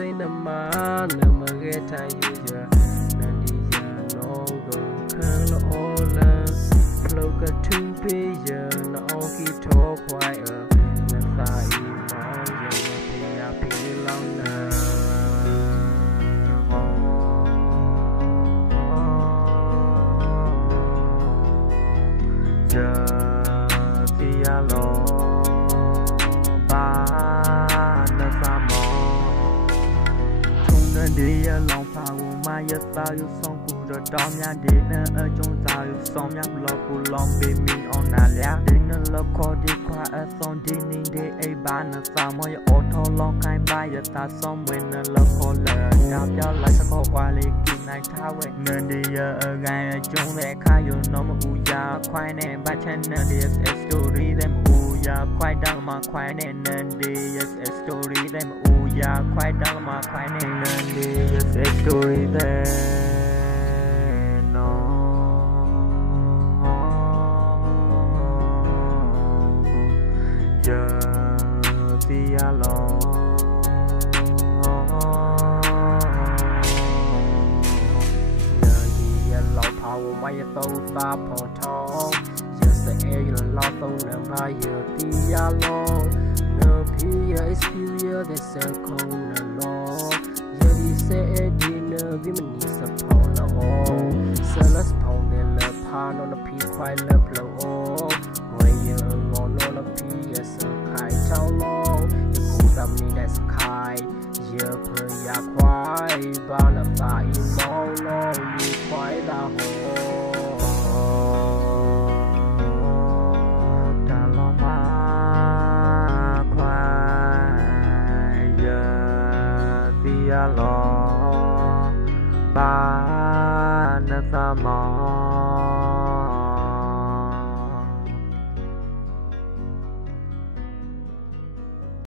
say na ma na ma get you ya na ni ya no go kan lo ola flow ka to be ya na all keep talk quiet na sai ma ya pe long na ja ti ya lo đi lòng phao mà giờ sao yêu song cụ rồi đom nha đi nè ở trong sao yêu song nhắc lo cụ lòng bị mình on nà lẽ đi nè lo khó đi qua ở song đi ninh đi ai bán nè sao mà giờ ô tô long khai ba giờ ta song mình nè lo khó lỡ đào cho lại sao khó qua đi kinh này thao vậy nè đi ở gai ở trong lẽ khai yêu nó mà u ya khoai nè ba chân nè đi story them u ya khoai đăng mà khoai nè đi story them u ya khoai đăng mà khoai nè đi story them no giờ thì lo Hãy subscribe cho kênh Ghiền Mì Gõ để không bỏ lỡ